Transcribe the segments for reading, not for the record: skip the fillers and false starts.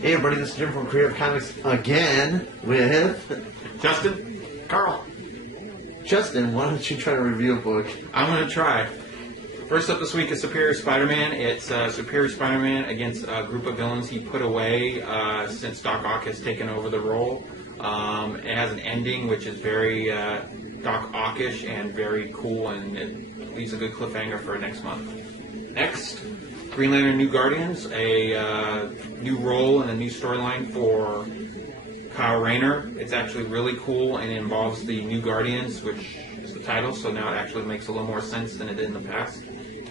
Hey everybody, this is Jim from Creative Comics again with Justin, Carl. Justin. Why don't you try to review a book? I'm going to try. First up this week is Superior Spider-Man. It's Superior Spider-Man against a group of villains he put away since Doc Ock has taken over the role. It has an ending which is very Doc Ockish and very cool, and it leaves a good cliffhanger for next month. Next, Green Lantern New Guardians, a new role and a new storyline for Kyle Rayner. It's actually really cool and it involves the New Guardians, which is the title, so now it actually makes a little more sense than it did in the past.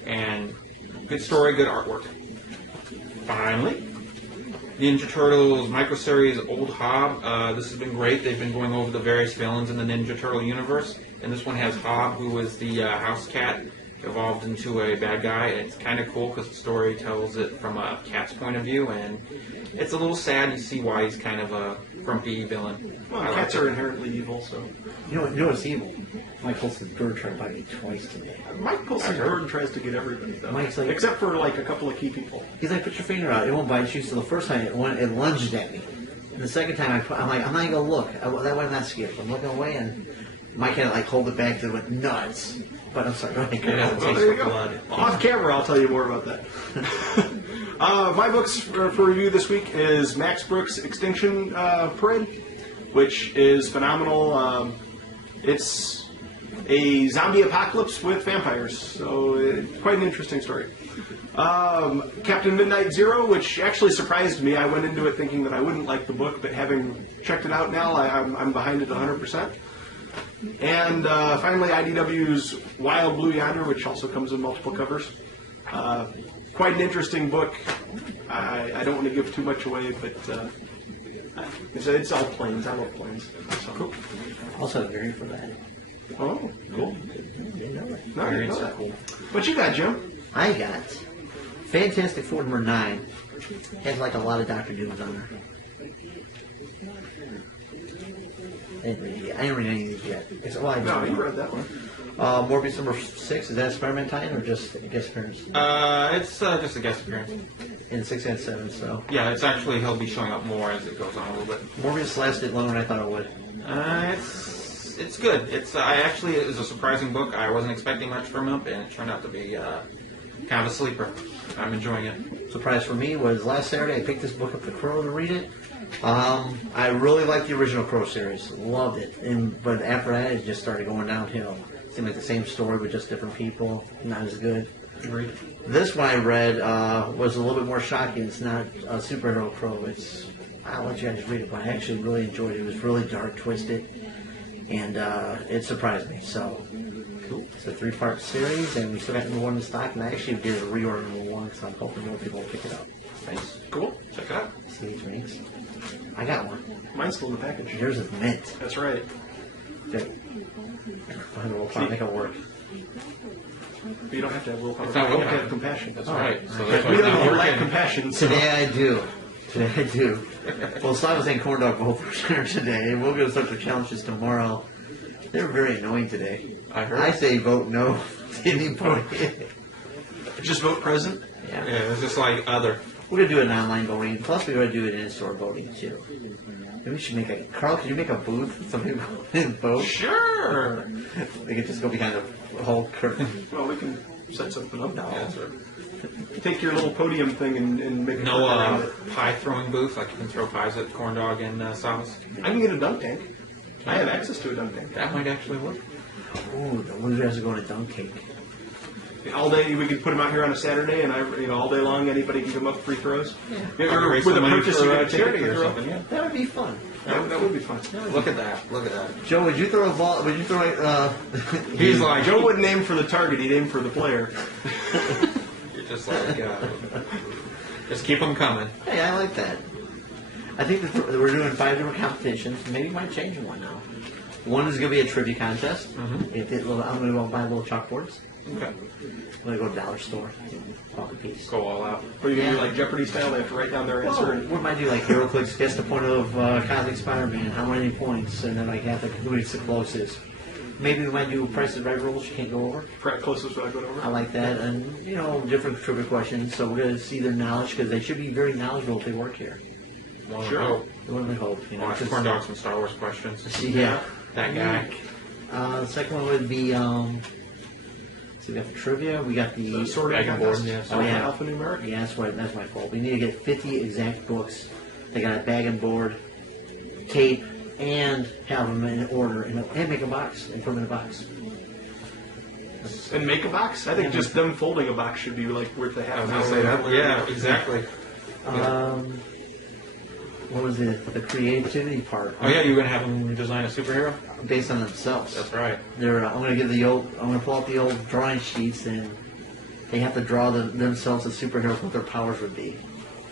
And good story, good artwork. Finally, Ninja Turtles microseries Old Hob. This has been great. They've been going over the various villains in the Ninja Turtle universe, and this one has Hob, who was the house cat, evolved into a bad guy. It's kind of cool because the story tells it from a cat's point of view, and it's a little sad. You see why he's kind of a grumpy villain. Well, cats are inherently evil, so. You know what's evil? Mike Colson's bird tried to bite me twice today. Mike Coulson's bird tries to get everybody, though. Mike's like, except for like a couple of key people. He's like, put your finger out. It won't bite you. So the first time it lunged at me. And the second time I'm like, I'm not even gonna look. That way I'm not scared. I'm looking away, and Mike had to like hold it back to it went nuts. But I'm sorry, go ahead. Yeah, Well, there you go. Off camera, I'll tell you more about that. My books for review this week is Max Brooks' Extinction Parade, which is phenomenal. It's a zombie apocalypse with vampires, so quite an interesting story. Captain Midnight Zero, which actually surprised me. I went into it thinking that I wouldn't like the book, but having checked it out now, I'm behind it 100%. And finally, IDW's Wild Blue Yonder, which also comes in multiple covers. Quite an interesting book. I don't want to give too much away, but it's all planes. I love planes. So. Cool. Also, a variant for that. Oh, cool. Didn't know that. No, I didn't know that. Cool. What you got, Jim? I got Fantastic Four #9. Has like a lot of Dr. Dooms on there. I didn't read any of these yet. No, you read that one. Morbius #6, is that a Spider-Man tie-in or just a guest appearance? It's just a guest appearance. In 6 and 7, so. Yeah, it's actually, he'll be showing up more as it goes on a little bit. Morbius lasted longer than I thought it would. It's good. It was a surprising book. I wasn't expecting much from it, and it turned out to be kind of a sleeper. I'm enjoying it. Surprise for me was last Saturday I picked this book up to Crow to read it. I really liked the original Crow series. Loved it. But after that, it just started going downhill. It seemed like the same story with just different people. Not as good. Agreed. This one I read was a little bit more shocking. It's not a superhero Crow. I'll let you guys read it, but I actually really enjoyed it. It was really dark, twisted, and it surprised me. So, cool. It's a 3-part series, and we still got #1 in stock, and I actually did a reorder #1, so I'm hoping more people will pick it up. Thanks. Cool. Check it out. See which makes. I got one. Mine's still in the package. Yours is mint. That's right. Good. We'll probably make it work. But you don't have to have willpower. It's not You have to willpower. have compassion. That's right. So We that's why don't it's not lack working. compassion. So. Today I do. Well, Slavis and Corn Dog both were here today. We'll go start the challenges tomorrow. They're very annoying today. I heard. I say vote no to any point. Just vote present. Yeah. Yeah, it's just like other. We're going to do an online voting. Plus, we're going to do it in-store voting, too. Maybe we should make a... Carl, can you make a booth so people can vote? Sure. They can just go behind the whole curtain. Well, we can set something up now. Yeah, that's right. Take your little podium thing and make it. No pie throwing booth, like you can throw pies at Corn Dog and Sauce. I can get a dunk tank. I have access to a dunk tank. That might actually work. Ooh, the losers are going to dunk cake. All day, we could put them out here on a Saturday, and all day long, anybody can come up free throws. Yeah, Or raise with a some money purchase, for you get a charity ticket or to throw. something. Yeah. That would be fun. That would be fun. Look at that. Look at that. Joe, would you throw a ball? Would you throw a... He's like Joe wouldn't aim for the target; he'd aim for the player. You're just like just keep them coming. Hey, I like that. I think that we're doing 5 different competitions. Maybe we might change one now. One is going to be a trivia contest. Mm-hmm. I'm going to go buy little chalkboards. Okay. I'm going to go to Dollar Store. Talk a piece. Go all out. Or you can do Yeah. like Jeopardy style; they have to write down their answer. Well, what might do like HeroClix, guess the point of Cosmic Spider-Man, how many points, and then like have to who is the closest. Maybe we might do Price is Right rules you can't go over. Closest what I go over. I like that, and different trivia questions. So we're going to see their knowledge because they should be very knowledgeable if they work here. One Sure. would hope. One would hope, you know. Watch 'cause- Corn Dogs from Star Wars Questions. Yeah. That guy. The second one would be, so we got the trivia, we got the... Sorting Dragon contest. Board, yeah. Oh, yeah. Alphanumeric. Yeah, that's my fault. We need to get 50 exact books. They got a bag and board, tape, and have them in order, and make a box, and put them in a box. And make a box. I think just them folding a box should be like worth a I half was an gonna hour. say that. Yeah, exactly. What was it? The creativity part. Oh yeah, you're gonna have them design a superhero? Based on themselves. That's right. I'm gonna pull out the old drawing sheets, and they have to draw themselves as superheroes, what their powers would be.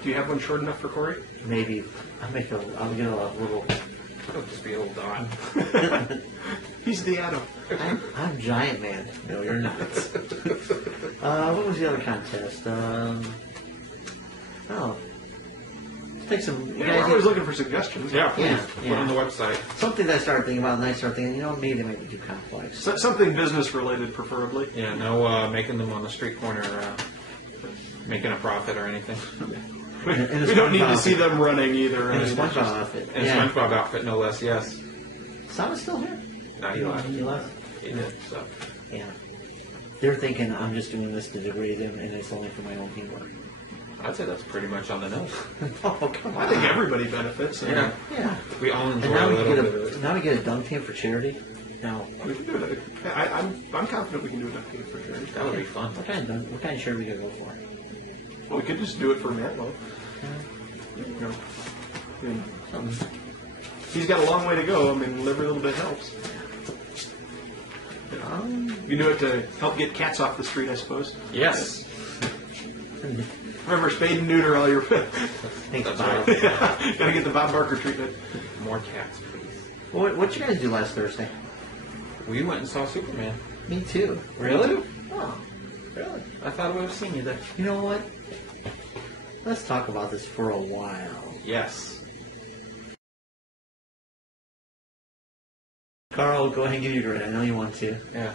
Do you have one short enough for Corey? Maybe I'll get a little. It'll just be a little dot. He's the Atom. I'm Giant Man. No, you're not. What was the other contest? Take some. You Yeah, guys we're always get- looking for suggestions. Yeah, please. Yeah, Put yeah. it on the website. something that I started thinking about, and I started thinking, maybe they might be too complex. Something business related, preferably. Yeah, no making them on the street corner, making a profit or anything. And a We don't need to SpongeBob see them running either. And I a mean, it's SpongeBob just- outfit. And Yeah. SpongeBob outfit, no less. Yes. Sama's still here. No, he left. He left. He did. So. Yeah. They're thinking I'm just doing this to degrade them, and it's only for my own humor. I'd say that's pretty much on the nose. Oh, come on. I think everybody benefits. and Yeah. Yeah. We all enjoy And now a we little get bit of it. now we get a dunk team for charity. Now, We can do it. I'm confident we can do it for charity. That would be fun. what kind of charity we gonna go for? Well, we could just do it for Matlow. You know, I mean, Something. he's got a long way to go. I mean, every little bit helps. You do it to help get cats off the street, I suppose. Yes. Remember, spade and neuter all your. Think That's about right. it. Gotta get the Bob Barker treatment. More cats, please. What you guys do last Thursday? We went and saw Superman. Me too. Really? Oh, Really? I thought I would have seen you there. you know what? Let's talk about this for a while. Yes. Carl, go ahead and give your grade. I know you want to. Yeah.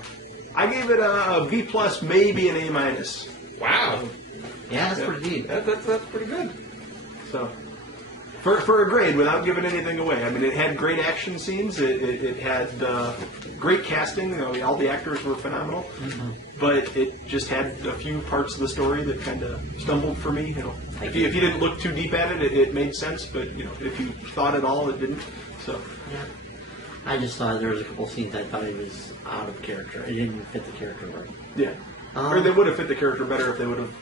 I gave it a B plus, maybe an A minus. Wow. Yeah, that's pretty deep. That's pretty good. So, for a grade, without giving anything away, I mean, it had great action scenes. It had great casting. You know, all the actors were phenomenal. But it just had a few parts of the story that kind of stumbled for me. You know, if you didn't look too deep at it, it made sense. But you know, if you thought at all, it didn't. So, Yeah. I just thought there was a couple scenes I thought it was out of character. It didn't fit the character right. yeah. Or they would have fit the character better if they would have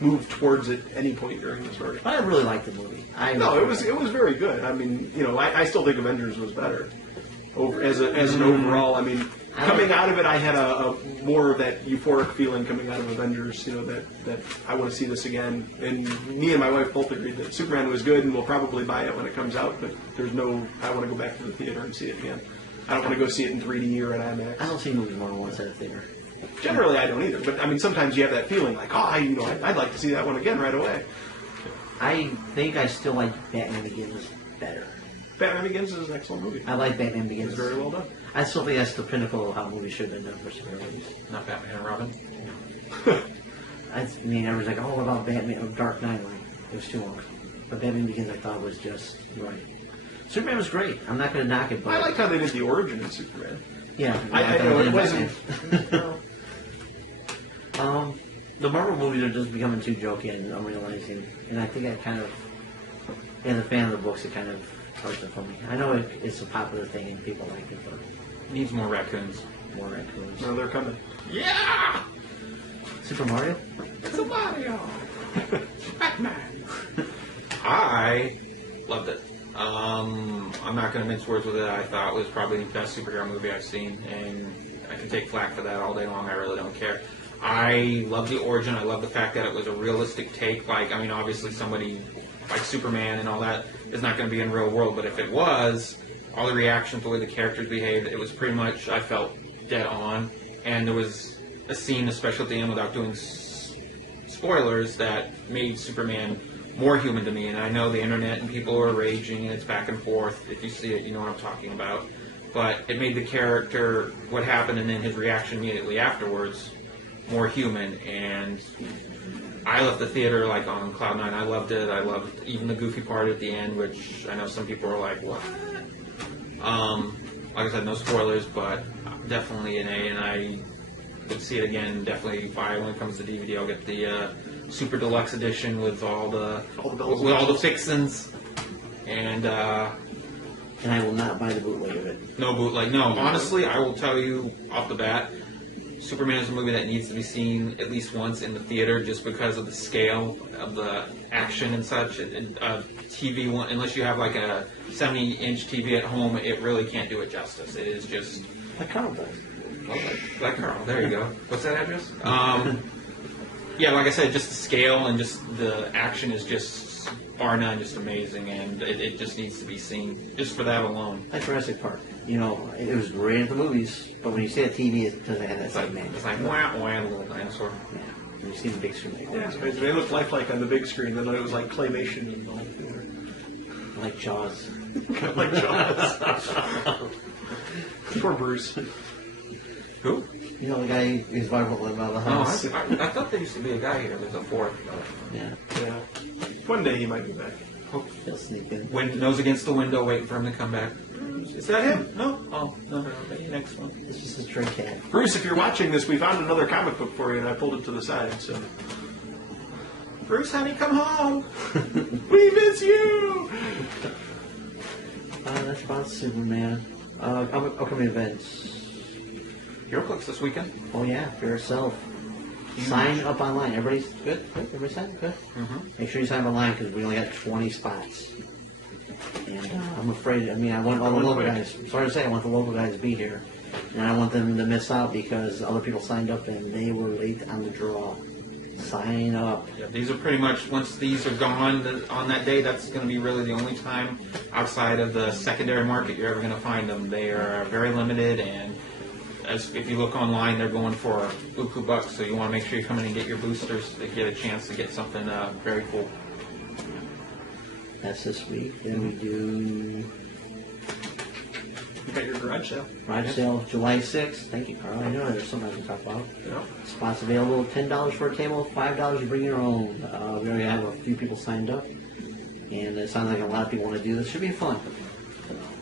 moved towards it any point during the story. But I really liked the movie. No, it was very good. I mean, you know, I still think Avengers was better as an overall. I mean, coming out of it, I had a more of that euphoric feeling coming out of Avengers. You know, that I want to see this again. And me and my wife both agreed that Superman was good, and we'll probably buy it when it comes out. But there's no, I want to go back to the theater and see it again. I don't want to go see it in 3D or in I IMAX. don't see movies more than once at a theater. Generally, I don't either. But I mean, sometimes you have that feeling like, I'd like to see that one again right away. I think I still like Batman Begins better. Batman Begins is an excellent movie. I like Batman Begins. It's very well done. I still think that's the pinnacle of how movies should have been done for superheroes. Not Batman and Robin. I mean, everyone's like, oh, what about Batman or Dark Knight? Like, it was too long. But Batman Begins, I thought, was just right. Superman was great. I'm not going to knock it, but I like how they did the origin of Superman. yeah, I thought know they it did wasn't. Batman. The Marvel movies are just becoming too jokey and unrealizing, and I think I kind of, as a fan of the books, it kind of hurts it for me. I know it's a popular thing and people like it, but Needs more raccoons. more raccoons. No, they're coming. Yeah! Super Mario? It's a Mario! Batman! I loved it. I'm not going to mince words with it. I thought it was probably the best superhero movie I've seen, and I can take flack for that all day long. I really don't care. I love the origin. I love the fact that it was a realistic take. Like, I mean, obviously somebody like Superman and all that is not going to be in real world, but if it was, all the reactions, the way the characters behaved, it was pretty much, I felt, dead on. And there was a scene, especially at the end, without doing spoilers, that made Superman more human to me. And I know the internet and people are raging, and it's back and forth. If you see it, you know what I'm talking about. But it made the character, what happened, and then his reaction immediately afterwards, more human. And I left the theater like on cloud nine. I loved it. I loved even the goofy part at the end, which I know some people are like, "What?" Like I said, no spoilers, but definitely an A, and I would see it again. Definitely buy it when it comes to DVD. I'll get the super deluxe edition with all the fixins, and I will not buy the bootleg of it. no bootleg. No, honestly, I will tell you off the bat, Superman is a movie that needs to be seen at least once in the theater, just because of the scale of the action and such. TV one, unless you have like a 70-inch TV at home, it really can't do it justice. It is just Like Carl does. like Carl. There you go. What's that address? Yeah, like I said, just the scale and just the action is just bar none, just amazing, and it just needs to be seen just for that alone. Like Jurassic Park. You know, it was great at the movies, but when you see it on TV, it doesn't have that It's like same magic. it's like wah wah, the little dinosaur. Yeah. When you see the big screen, like, Yeah, it's crazy. They looked lifelike on the big screen, then it was like claymation in the whole theater. like Jaws. Kind of like Jaws. Poor Bruce. Who? You know, the guy who's viral about the Oh, house. I thought there used to be a guy here. There's a fourth. Yeah. Yeah. One day he might be back. He'll sneak in. Nose against the window, waiting for him to come back. Is that him? No. Oh, no. Okay, next one. It's just a stray cat. Bruce, if you're watching this, we found another comic book for you, and I pulled it to the side. So, Bruce, honey, come home. we miss you. That's about Superman. Upcoming events. HeroClix this weekend. Oh yeah, for yourself. Sign up online. Everybody's good? Good? Everybody signed? Good? Mm-hmm. Make sure you sign up online because we only got 20 spots. And I'm afraid, I want all the local guys, I'm sorry to say, I want the local guys to be here. And I don't want them to miss out because other people signed up and they were late on the draw. Sign up. Yeah, these are pretty much, once these are gone on that day, that's going to be really the only time outside of the secondary market you're ever going to find them. They are very limited, and if you look online, they're going for buku bucks, so you want to make sure you come in and get your boosters to get a chance to get something very cool. That's this week. Then we do You got your garage sale. garage sale July 6th. Thank you, Carl. I know there's something I can talk about. Yeah. Spots available. $10 for a table. $5 you bring your own. We already have a few people signed up, and it sounds like a lot of people want to do this. Should be fun.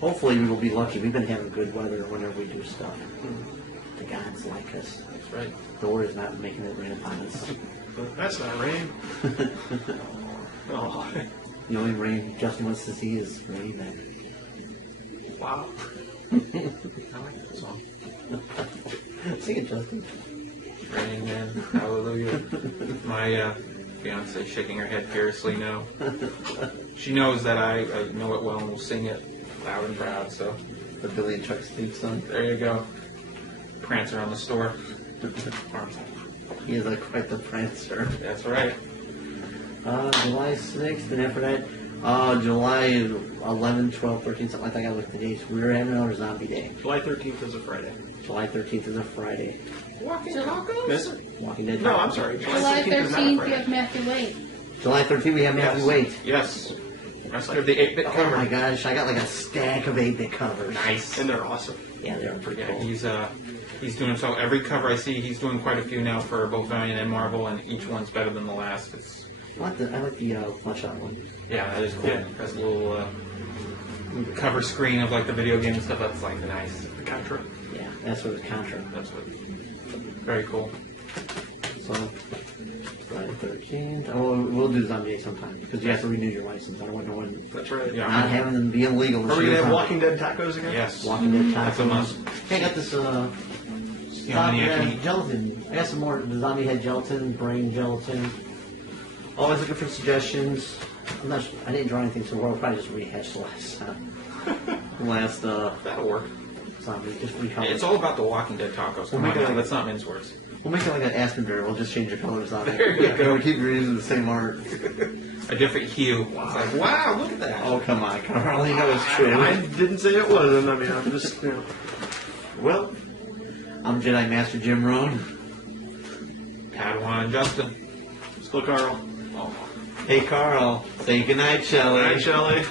Hopefully we will be lucky. We've been having good weather whenever we do stuff. The gods like us. That's right. Thor is not making it rain upon us. That's not rain. Oh, The only rain Justin wants to see is rain man. wow. I like that song. Sing it, Justin. Raining Man, hallelujah. My fiance shaking her head fiercely no. She knows that I know it well and will sing it loud and proud, so The Billy and Chuck's theme song. there you go. Prancer on the store. Arms up. He is quite the prancer. That's right. July 6th, and after that, July 11, 12, 13, something like that. I gotta look at the dates. We're having another zombie day. July 13th is a Friday. July 13th is a Friday. Walking Is tacos? it? Walking Dead. No, I'm sorry. July 13th is not a 13th, you Friday. have Matthew Wade. July 13th, we have Matthew Wade. Yes. Rest of the 8-bit Oh cover. my gosh, I got like a stack of 8-bit covers. Nice. And they're awesome. Yeah, they're pretty Yeah, cool. he's doing so. Every cover I see, he's doing quite a few now for both Valiant and Marvel, and each one's better than the last. I like the Flash Out one. Yeah, that is cool. Yeah. Has a little cover screen of like the video game and stuff. That's like nice. The Contra. Yeah, that's what it's Contra. That's what. Very cool. So, July 13th. Oh, we'll do Zombie Day sometime because you have to renew your license. I don't want no one That's right. Yeah. not having them be illegal. Are we going to have Walking Dead tacos again? Yes. Walking Dead tacos. That's a must. Hey, I got this You know, zombie yeah, head gelatin. I got some more zombie head gelatin, brain gelatin. Always looking for suggestions. I didn't draw anything, so we'll probably just rehash the last That'll work. zombie. Just recolor. It's all about the Walking Dead tacos. Come We'll on, make it now, like- let's not mince words. We'll make it like an Aspen berry. We'll just change the colors on it. There you go. We'll keep using the same art. A different hue. It's like, wow, look at that. Oh, come on, Carl. You know it's true. I didn't say it wasn't. I mean, I'm just, you know. Well, I'm Jedi Master Jim Rohn. Padawan Justin. Still Carl. Oh. Hey, Carl. Say goodnight, Shelley. All right, Shelley.